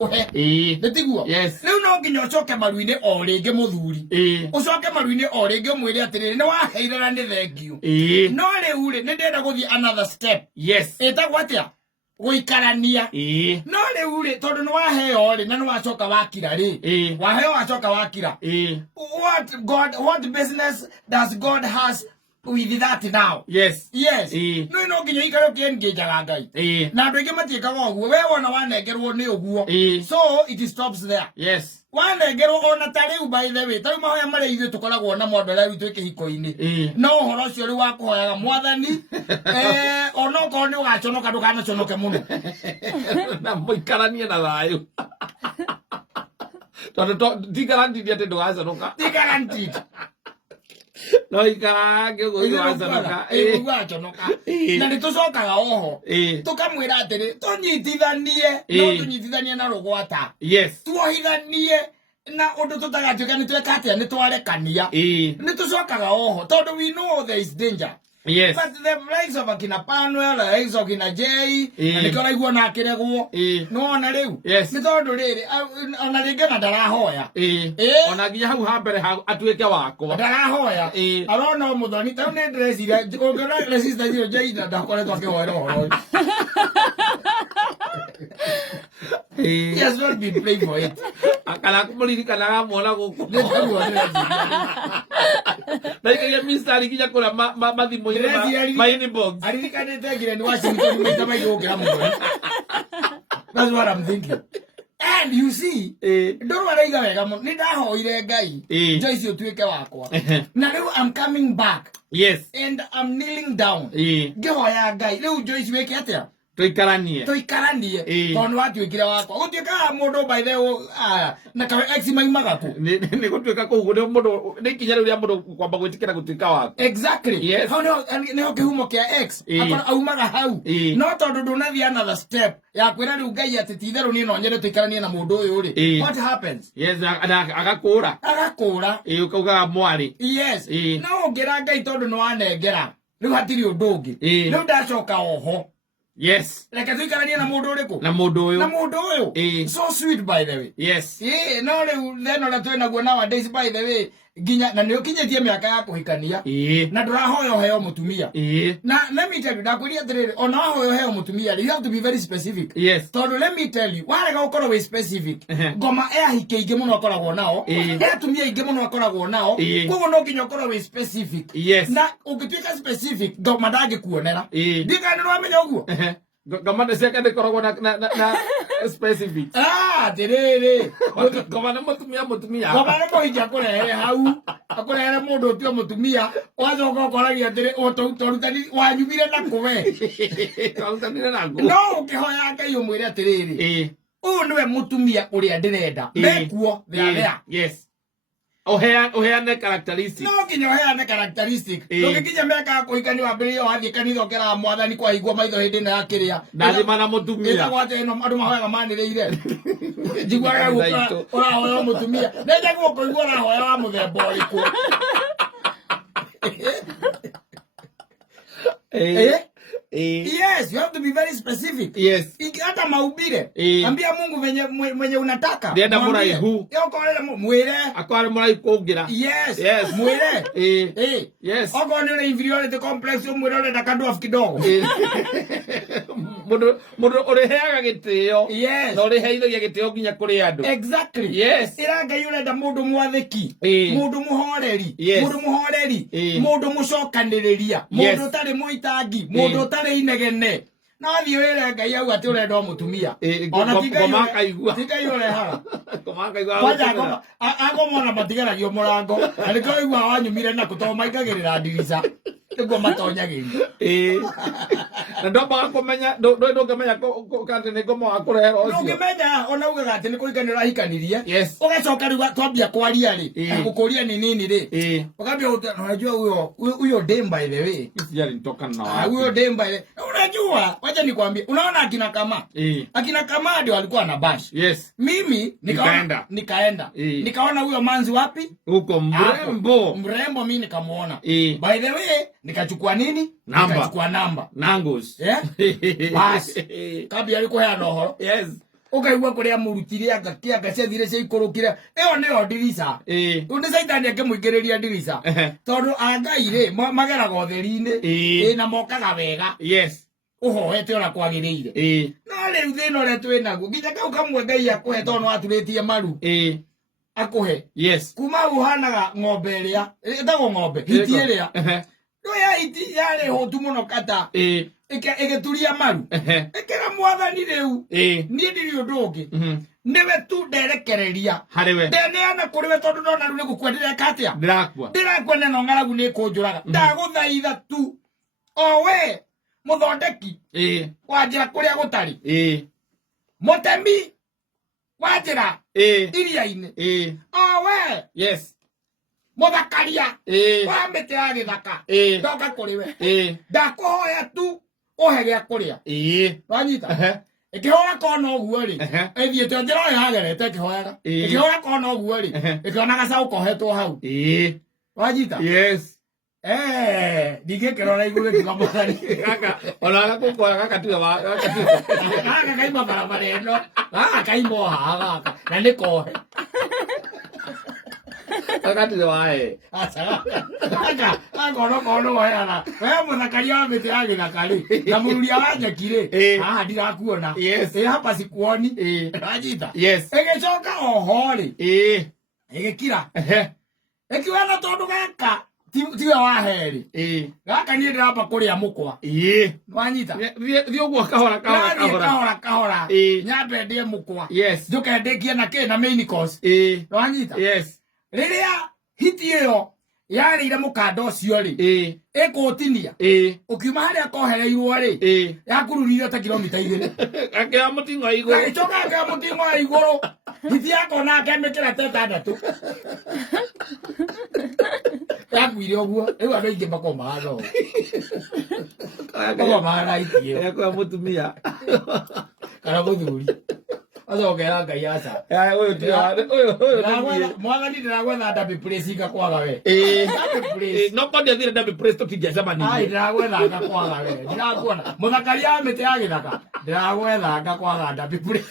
Ndetiguo riu no nginya ucoke maruine o ringi muthuri ucoke maruine o ringi mwire atiriri ni waheire na ni thengiu no riu ri ni ndenda guthie another step etagwo atia guikarania no riu ri tondu ni waheo ri na ni wacoka wakira ri waheo wacoka wakira what business does God has with that now? No nginya ikaro kiengejaga ngai na andu ingi matiekaga oguo we wona wanengerwo ni oguo so it stops there wanengerwo ona tariu by the way tariu mahoya mari ithu tukoragwo na mwandara witu ikihiko-ini no horo cio ri wa kuhoyaga mwathani ona ko ni ugaconoka ndukanaconoke muno na muikaranie na thayu tondu ti guaranteed ati ndugaconoka ti guaranteed no ikarange ugo waconoka waconoka na ni tucokaga oho tukamwira atiri tunyitithanie no tunyitithanie na rugwata tuohithanie na undu tutagatuika ni tweka atia ni twarekania ni tucokaga oho tondu we know there is danger but the likes of akina Panuel, the likes of akina Jay, and the guy na kiregwo no ona riu ni tondu riri ona ringi na ndarahoya ona nginya hau hambere hau atuike wakwa ndarahoya arona muthoni tondu ni ndrecira ongera resistance yo Jay na ndakoretwo akihoera horo he has not been playing for it akala kumulirikanaga mwona guku na ikiria mistari kinya kura mathimo my inbox aririkanite ngire ni Washington maita maigo ngira muthoni. That's what I'm thinking. And you see, don't worry wega muno ni ndahoire ngai Joyce utuike wakwa na riu I'm coming back and I'm kneeling down ngihoya ngai riu Joyce weke atia tuikaranie tondu watuikire wakwa gutuika mundu by the na ka ex maimaga ku ni gutuika ku guo mundu ni kinya riu mundu kwamba gwitikira gutuika wakwa exactly how no kihumo kia ex akora aumaga hau no tondu ndunathia another step ya kwira riu ngai ati titheru ni no nyende tuikaranie na mundu uyu ri what happens agakura ukauga mwari no ngira ngai tondu no anengera riu hatiri undu ungi riu ndacoka oho like tuikaranie na mundu uriku na mundu uyu so sweet by the way no riu then ona twena guo nowadays by the way ginya na nio kinyetie miaka ya kuhikania na ndurahoyo heo mutumia na let me tell you ndakwiria atiriri ona hoyo heo mutumia you have to be very specific tondu let me tell you warega ukorwo we specific ngoma hike ingi muno akoragwo nao atumia ingi muno akoragwo nao koguo no nginya ukorwo we specific na ungituika specific ngoma ndangikuonera ndika ni wamenya uguo ngoma ciake ndikoragwo na specific tiriri ngoma na mutumia ngoma na kuhija kurehere hau akurehere mundu utio mutumia wacoka ukoragia atiri torutani wanyumire na kuwe no ukihoya ngai umwire atiriri uyu niwe mutumia uria ndirenda mekuo there oheane characteristic no nginya oheane characteristic nginya meka kuhikani wambirie wathie kanitha ukera mwathani kwa higwo maitho hindi na akiria ndathima na mutumia gwate no andu mahoyaga maniriire njiguaga urahoya mutumia nenda guoko igua urahoya wa muthemba uriku Yes, you have to be very specific. Hata maubire. Ambia Mungu mwenye unataka. Ndienda muraihu. Mwire. Akware muraihu kugira. Mwire. Ogo ni inferiority complex mwire ule takadua kidogo. Mundu ureheaga gitio. Na ureheithagia gitio nginya kuri andu. Exactly. Iranga yule nda mundu mwathiki. Mundu muhoreri. Mundu mucokaniriria. Mundu utari muitangi. Mundu utari inegene nathi wire ngai au ati urenda mutumia ona tigomaka igua tigayore hara komaka igua kwaja agomona matigaragia murango ariko igua wanyumire na kutoma ikagirira ndirisa niguo matonyagiri na ndomba kumenya ndongemenya kante ni ngomo akurehera ucio ndongemenya ona ugaga ati ni kurikanira hikanirie ugacoka riu twambia kwaria ri gukuria ni nini ri ukambia unajua huyo dem by the way sijali nitoka na huyo dem by the unajua wacha nikwambie unaona akina kama ndio walikuwa na bash mimi nikaenda nikaona huyo manzi wapi huko mrembo mimi nikamuona by the way nikachukua nini nikachukua namba nangos bas kabla alikuwa ya nohoro ukaigua kuria murutire anga cethire cia ikurukire iyo niyo ndirica undu caitani akimuingiriria ndirica tondu angai ri mageraga utheri-ini na mokaga wega uhoete ora kwagiriire no riu thina uria twinaguo nginya kau kamwe Ngai akuhe tondu waturitie maru akuhe kuma uhanaga ng'ombe iria etagwo ng'ombe hiti iria ndoya hiti yari hotu muno kata igituria maru ikira mwathani riu nie ndiri undu ungi niwe tu nderekereria ndeneana kuri we tondu ndona riu nigukua ndireka atia ndirakua neno ng'aragu nikunjuraga ndaguthaitha tu o we muthondeki wa njira kuria gutari mutemi wa njira iria-ini o we muthakaria wa miti ya githaka ndoka kuri we ndakuhoya tu uhe gia kuria wanyita ikihora kona uguo ri ethiete njira yo yagerete ikihoyaga ikihora kona uguo ri ikiona gacaũ kohetwo hau wanyita ndigikirora iguru kiga mwathani gaka ona gakukoya gaka tiwe gaka kaima barabara ino gaka kaima haha gaka na nikohe gaka tiwe wae gaka kono wehana we muthakaria wa miti ya githaka ri na mururia wa nyeki ri haha ndirakuona hapa sikuoni wanyita igicoka oho ri igikira ikiwana tondu gaka tiwe waheri gaka nie ndiramba kuria mukwa wanyita thio guo kahora nyambe ndie mukwa njuke ndikie na ki na main course wanyita riria hiti iyo yarire mukanda ucio ri ikutinia ukiuma haria kohereirwo ri yakururire ta kilomita 2 akia mutingo iguru icoka akia mutingo iguru hiti yako na akemikira tetandatu yakuire uguo riu andu aingi makomaga no makomaga itie kwa mutumia kana muthuri azogera Ngai aca uyu mwathani ndiragwetha ndabi place ngakwaga we no kondia thire ndabi place tutingecemania ndiragwetha ngakwaga we ndirakuona muthakaria wa miti ya githaka ndiragwetha ngakwaga ndabi place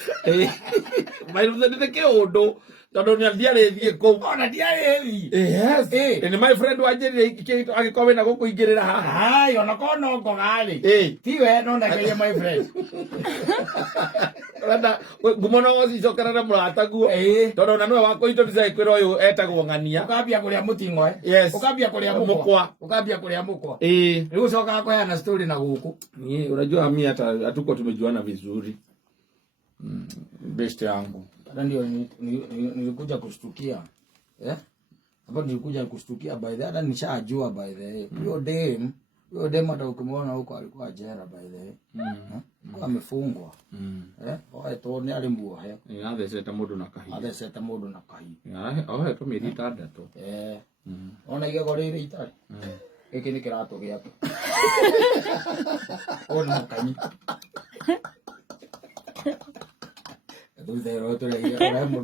maithä kä å ndå tondå nä ndiarä thiä kå ona ndiarä ni my friend wanjärire agä korwo wä na gå kå ingä rä ra haha ona korwo no ngogarä tiwe no ndagerie my friend ngumo no cicokera na må rata guo tondå ona nä we wakå itå ndicakwä ra å yå etagwo ng'ania ukambia kå rä a må ting'o ukambia kå rä a mukwa ukambia kå rä a mukwa rä u cokaga kåheana story na gå kå unajua mi hatuko tumejuana vizuri best yangu hata ndio nilikuja kushtukia hapa nilikuja kushtukia by the hata nishajua by the huyo dem hata ukimwona huko alikuwa jela by the amefungwa oe ni alimbuohe athecete mundu na kahi ohetwo mĩeri 6 ona igego rĩrĩ itari gĩkĩ nĩ kĩratũ gĩake ona kanyi Tú te lo otro le digo, ahora es muy